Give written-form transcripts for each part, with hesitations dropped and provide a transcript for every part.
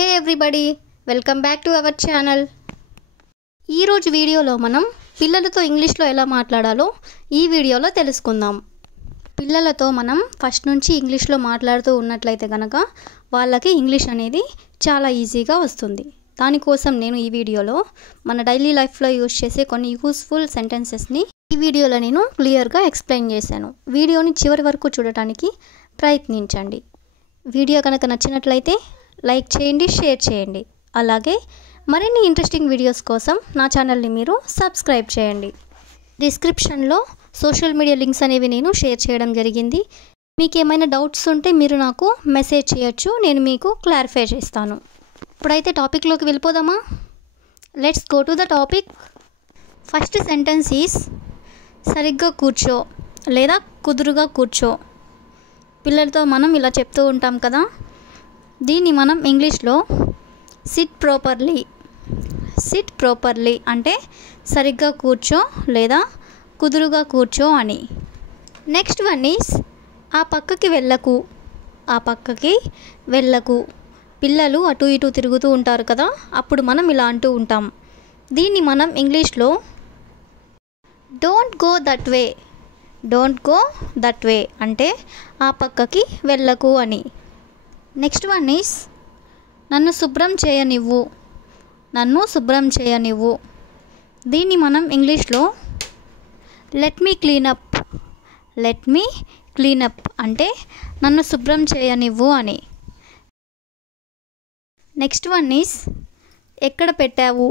Hey everybody, welcome back to our channel. ఈరోజు వీడియోలో మనం పిల్లలతో ఇంగ్లీష్లో ఎలా మాట్లాడాలో ఈ వీడియోలో తెలుసుకుందాం. పిల్లలతో మనం ఫస్ట్ నుంచి ఇంగ్లీష్లో మాట్లాడుతూ ఉన్నట్లయితే కనుక వాళ్ళకి ఇంగ్లీష్ అనేది చాలా ఈజీగా వస్తుంది. దానికోసం నేను ఈ వీడియోలో మన డైలీ లైఫ్లో యూజ్ చేసే కొన్ని యూస్ఫుల్ సెంటెన్సెస్ని ఈ వీడియోలో నేను క్లియర్గా ఎక్స్ప్లెయిన్ చేశాను. వీడియోని చివరి వరకు చూడటానికి ప్రయత్నించండి. వీడియో కనుక నచ్చినట్లయితే లైక్ చేయండి, షేర్ చేయండి. అలాగే మరిన్ని ఇంట్రెస్టింగ్ వీడియోస్ కోసం నా ఛానల్ని మీరు సబ్స్క్రైబ్ చేయండి. డిస్క్రిప్షన్లో సోషల్ మీడియా లింక్స్ అనేవి నేను షేర్ చేయడం జరిగింది. మీకు ఏమైనా డౌట్స్ ఉంటే మీరు నాకు మెసేజ్ చేయొచ్చు, నేను మీకు క్లారిఫై చేస్తాను. ఇప్పుడైతే టాపిక్లోకి వెళ్ళిపోదామా? Let's go to the topic. First sentence is సరిగ్గా కూర్చో లేదా కుదురుగా కూర్చో. పిల్లలతో మనం ఇలా చెప్తూ ఉంటాం కదా, దీన్ని మనం ఇంగ్లీష్లో సిట్ ప్రాపర్లీ అంటే సరిగ్గా కూర్చో లేదా కుదురుగా కూర్చో అని. నెక్స్ట్ వన్ ఈస్ ఆ పక్కకి వెళ్ళకు. పిల్లలు అటు ఇటు తిరుగుతూ ఉంటారు కదా, అప్పుడు మనం ఇలా అంటూ ఉంటాం. దీన్ని మనం ఇంగ్లీష్లో డోంట్ గో దట్ వే అంటే ఆ పక్కకి వెళ్ళకు అని. నెక్స్ట్ వన్ ఈస్ నన్ను శుభ్రం చేయనివ్వు. దీన్ని మనం ఇంగ్లీష్లో లెట్ మీ క్లీన్ అప్ అంటే నన్ను శుభ్రం చేయనివ్వు అని. నెక్స్ట్ వన్ ఈస్ ఎక్కడ పెట్టావు.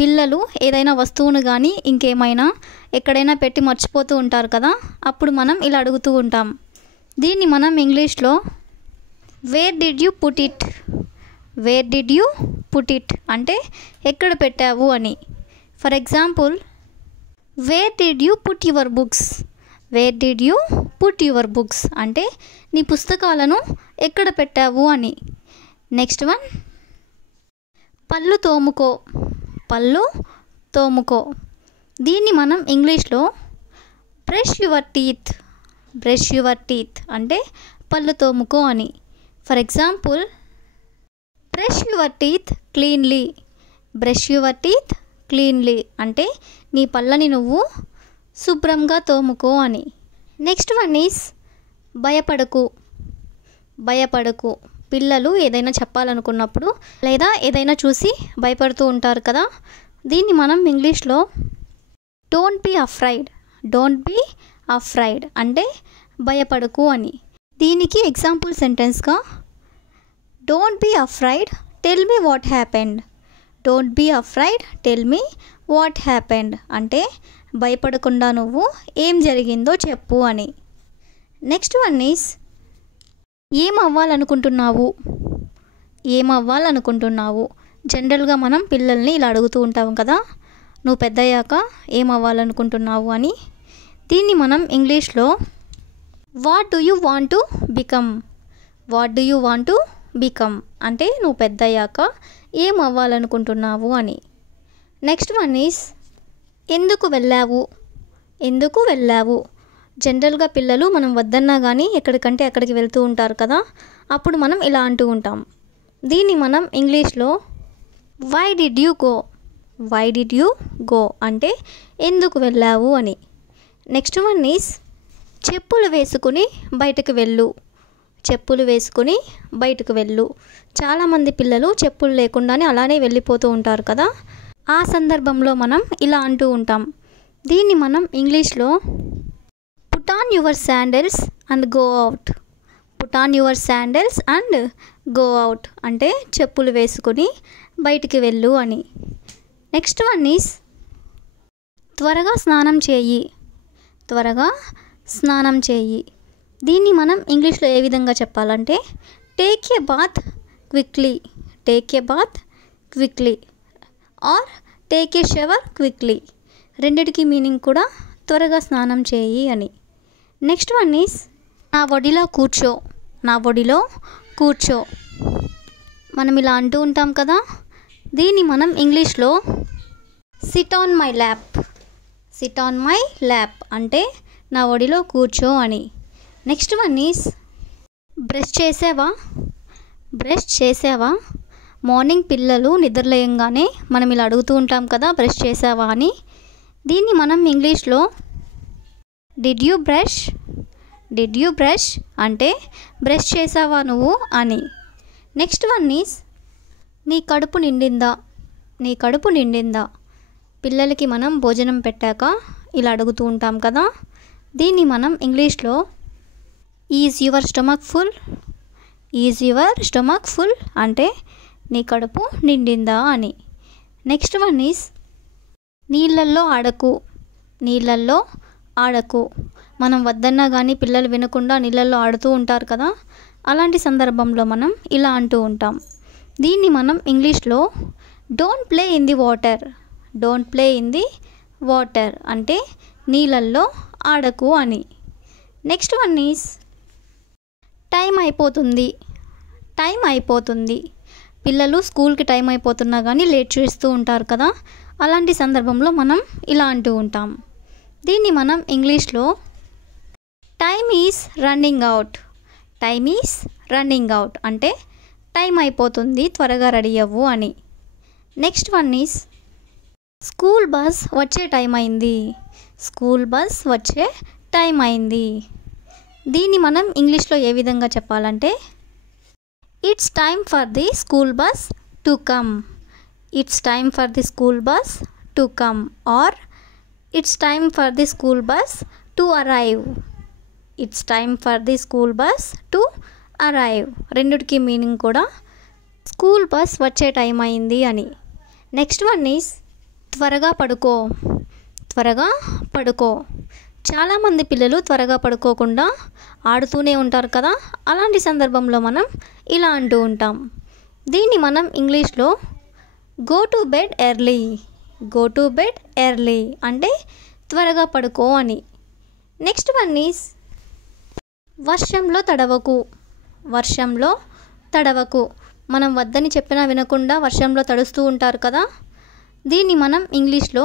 పిల్లలు ఏదైనా వస్తువును కానీ ఇంకేమైనా ఎక్కడైనా పెట్టి మర్చిపోతూ ఉంటారు కదా, అప్పుడు మనం ఇలా అడుగుతూ ఉంటాం. దీన్ని మనం ఇంగ్లీష్లో where did you put it అంటే ఎక్కడ పెట్టావు అని. For example, where did you put your books అంటే నీ పుస్తకాలను ఎక్కడ పెట్టావు అని. నెక్స్ట్ వన్ పళ్ళు తోముకో. దీన్ని మనం ఇంగ్లీష్లో బ్రష్ యువర్ టీత్ అంటే పళ్ళు తోముకో అని. For example, brush your teeth cleanly అంటే నీ పళ్ళని నువ్వు శుభ్రంగా తోముకో అని. నెక్స్ట్ వన్ ఈస్ భయపడకు. పిల్లలు ఏదైనా చెప్పాలనుకున్నప్పుడు లేదా ఏదైనా చూసి భయపడుతూ ఉంటారు కదా, దీన్ని మనం ఇంగ్లీష్లో డోంట్ బీ అఫ్రైడ్ అంటే భయపడకు అని. దీనికి ఎగ్జాంపుల్ సెంటెన్స్గా don't be afraid tell me what happened అంటే భయపడకుండా నువ్వు ఏం జరిగిందో చెప్పు అని. నెక్స్ట్ వన్ ఈస్ ఏం అవ్వాలనుకుంటున్నావు. జనరల్గా మనం పిల్లల్ని ఇలా అడుగుతూ ఉంటాం కదా, నువ్వు పెద్దయ్యాక ఏం అవ్వాలనుకుంటున్నావు అని. దీన్ని మనం ఇంగ్లీష్లో what do you want to become అంటే నువ్వు పెద్దయ్యాక ఏం అవ్వాలనుకుంటున్నావు అని. నెక్స్ట్ వన్ ఈస్ ఎందుకు వెళ్ళావు. జనరల్గా పిల్లలు మనం వద్దన్నా కానీ ఎక్కడికంటే అక్కడికి వెళ్తూ ఉంటారు కదా, అప్పుడు మనం ఇలా అంటూ ఉంటాం. దీన్ని మనం ఇంగ్లీష్లో వై డిడ్ యూ గో అంటే ఎందుకు వెళ్ళావు అని. నెక్స్ట్ వన్ ఈస్ చెప్పులు వేసుకుని బయటకు వెళ్ళు. చాలామంది పిల్లలు చెప్పులు లేకుండానే అలానే వెళ్ళిపోతూ ఉంటారు కదా, ఆ సందర్భంలో మనం ఇలా అంటూ ఉంటాం. దీన్ని మనం ఇంగ్లీష్లో put on your sandals and go out అంటే చెప్పులు వేసుకొని బయటికి వెళ్ళు అని. నెక్స్ట్ వన్ ఈస్ త్వరగా స్నానం చేయి. దీన్ని మనం ఇంగ్లీష్లో ఏ విధంగా చెప్పాలంటే take a bath quickly or take a shower quickly. రెండిటికి మీనింగ్ కూడా త్వరగా స్నానం చేయి అని. నెక్స్ట్ వన్ ఈస్ నా ఒడిలో కూర్చో. మనం ఇలా అంటూ ఉంటాం కదా, దీన్ని మనం ఇంగ్లీష్లో సిట్ ఆన్ మై ల్యాప్ అంటే నా ఒడిలో కూర్చో అని. Next one is brush brush చేసావా? మార్నింగ్ పిల్లలు నిద్రలేయంగానే మనం ఇలా అడుగుతూ ఉంటాం కదా, బ్రష్ చేసావా అని. దీన్ని మనం ఇంగ్లీష్లో did you brush, did you brush అంటే బ్రష్ చేసావా నువ్వు అని. నెక్స్ట్ వన్ ఈజ్ నీ కడుపు నిండిందా, నీ కడుపు నిండిందా. పిల్లలకి మనం భోజనం పెట్టాక ఇలా అడుగుతూ ఉంటాం కదా. దీన్ని మనం ఇంగ్లీష్లో is your stomach full, is your stomach full అంటే నీ కడుపు నిండిందా అని. నెక్స్ట్ వన్ ఈజ్ నీళ్ళల్లో ఆడకు, నీళ్ళల్లో ఆడకు. మనం వద్దన్నా కానీ పిల్లలు వినకుండా నీళ్ళల్లో ఆడుతూ ఉంటారు కదా, అలాంటి సందర్భంలో మనం ఇలా అంటూ ఉంటాం. దీన్ని మనం ఇంగ్లీష్లో don't play in the water, don't play in the water అంటే నీళ్ళల్లో ఆడకు అని. నెక్స్ట్ వన్ ఈజ్ టైం అయిపోతుంది, టైం అయిపోతుంది. పిల్లలు స్కూల్కి టైం అయిపోతున్నా కానీ లేట్ చేస్తూ ఉంటారు కదా, అలాంటి సందర్భంలో మనం ఇలా అంటూ ఉంటాం. దీన్ని మనం ఇంగ్లీష్లో time is running out, time is running out అంటే టైం అయిపోతుంది, త్వరగా రెడీ అవ్వు అని. Next one is school bus వచ్చే టైం అయింది, స్కూల్ బస్ వచ్చే టైం అయింది. దీన్ని మనం ఇంగ్లీష్లో ఏ విధంగా చెప్పాలంటే it's time for the school bus to come, it's time for the school bus to come or it's time for the school bus to arrive, it's time for the school bus to arrive. రెండిటికి meaning కూడా school bus వచ్చే time అయింది అని. Next one is త్వరగా పడుకో, త్వరగా పడుకో. చాలామంది పిల్లలు త్వరగా పడుకోకుండా ఆడుతూనే ఉంటారు కదా, అలాంటి సందర్భంలో మనం ఇలా అంటూ ఉంటాం. దీన్ని మనం ఇంగ్లీష్లో go to bed early, go to bed early అంటే త్వరగా పడుకో అని. నెక్స్ట్ వన్ ఈజ్ వర్షంలో తడవకు, వర్షంలో తడవకు. మనం వద్దని చెప్పినా వినకుండా వర్షంలో తడుస్తూ ఉంటారు కదా, దీన్ని మనం ఇంగ్లీష్లో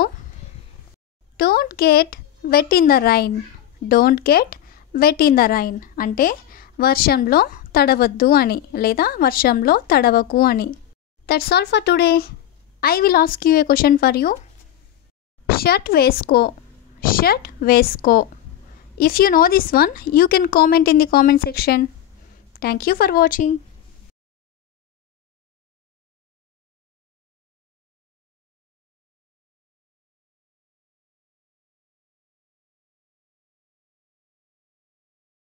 don't get wet in the rain, don't get wet in the rain అంటే వర్షంలో తడవద్దు అని లేదా వర్షంలో తడవకు అని. That's all for today. I will ask you a question for you. Shirt వేసుకో, షర్ట్ వేసుకో. If you know this one, you can comment in the comment section. Thank you for watching.